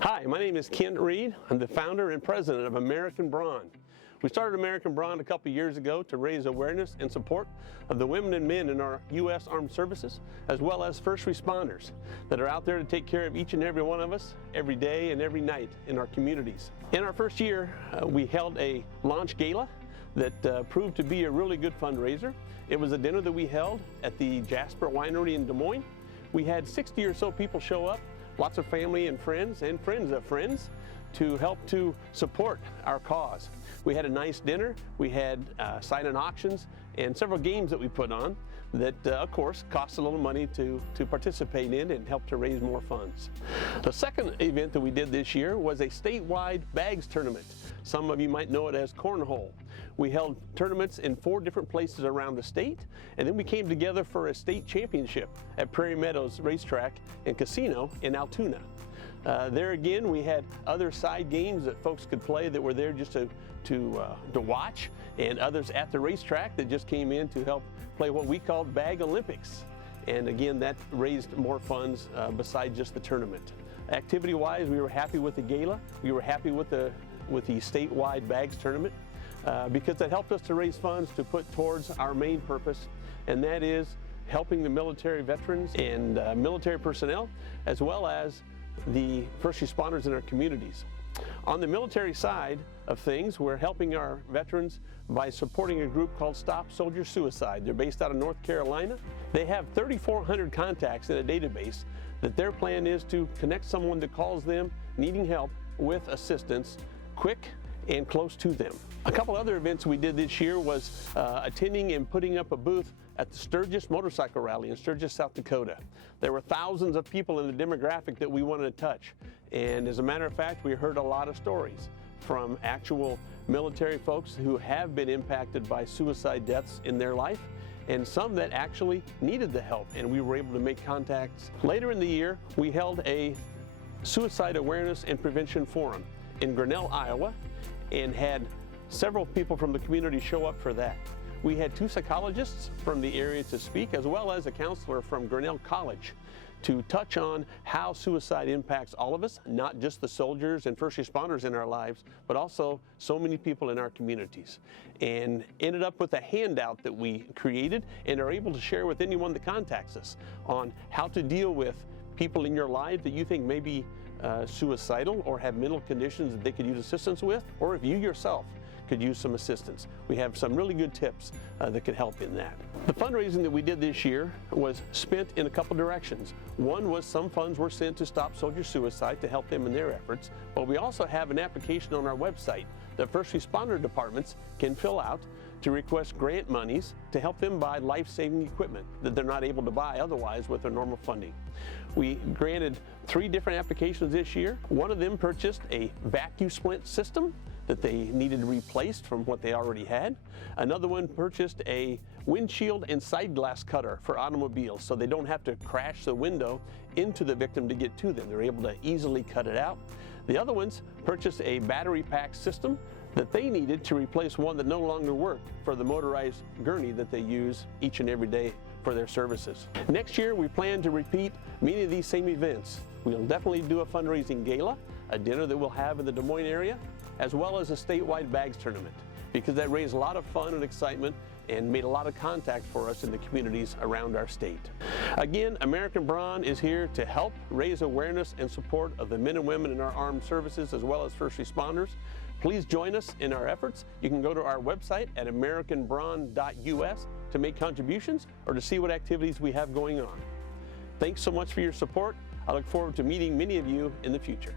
Hi, my name is Kent Reed. I'm the founder and president of American Brawn. We started American Brawn a couple years ago to raise awareness and support of the women and men in our U.S. Armed Services, as well as first responders that are out there to take care of each and every one of us every day and every night in our communities. In our first year, we held a launch gala that proved to be a really good fundraiser. It was a dinner that we held at the Jasper Winery in Des Moines. We had 60 or so people show up, lots of family and friends of friends to help to support our cause. We had a nice dinner. We had silent auctions and several games that we put on that, of course, cost a little money to participate in and help to raise more funds. The second event that we did this year was a statewide bags tournament. Some of you might know it as cornhole. We held tournaments in 4 different places around the state, and then we came together for a state championship at Prairie Meadows Racetrack and Casino in Altoona. There again, we had other side games that folks could play that were there just to watch, and others at the racetrack that just came in to help play what we called Bag Olympics. And again, that raised more funds besides just the tournament. Activity-wise, we were happy with the gala. We were happy with the statewide bags tournament because that helped us to raise funds to put towards our main purpose, and that is helping the military veterans and military personnel, as well as the first responders in our communities. On the military side of things, we're helping our veterans by supporting a group called Stop Soldier Suicide. They're based out of North Carolina. They have 3,400 contacts in a database that their plan is to connect someone that calls them needing help with assistance quick and close to them. A couple other events we did this year was attending and putting up a booth at the Sturgis Motorcycle Rally in Sturgis, South Dakota. There were thousands of people in the demographic that we wanted to touch. And as a matter of fact, we heard a lot of stories from actual military folks who have been impacted by suicide deaths in their life, and some that actually needed the help, and we were able to make contacts. Later in the year, we held a suicide awareness and prevention forum in Grinnell, Iowa, and had several people from the community show up for that. We had 2 psychologists from the area to speak, as well as a counselor from Grinnell College to touch on how suicide impacts all of us, not just the soldiers and first responders in our lives, but also so many people in our communities. And ended up with a handout that we created and are able to share with anyone that contacts us on how to deal with people in your life that you think may be suicidal or have mental conditions that they could use assistance with, or if you yourself could use some assistance. We have some really good tips that could help in that. The fundraising that we did this year was spent in a couple directions. One was some funds were sent to Stop Soldier Suicide to help them in their efforts, but we also have an application on our website that first responder departments can fill out to request grant monies to help them buy life-saving equipment that they're not able to buy otherwise with their normal funding. We granted 3 different applications this year. One of them purchased a vacuum splint system that they needed replaced from what they already had. Another one purchased a windshield and side glass cutter for automobiles so they don't have to crash the window into the victim to get to them. They're able to easily cut it out. The other ones purchased a battery pack system that they needed to replace one that no longer worked for the motorized gurney that they use each and every day for their services. Next year, we plan to repeat many of these same events. We'll definitely do a fundraising gala, a dinner that we'll have in the Des Moines area, as well as a statewide bags tournament, because that raised a lot of fun and excitement and made a lot of contact for us in the communities around our state. Again, American Brawn is here to help raise awareness and support of the men and women in our armed services as well as first responders. Please join us in our efforts. You can go to our website at americanbrawn.us to make contributions or to see what activities we have going on. Thanks so much for your support. I look forward to meeting many of you in the future.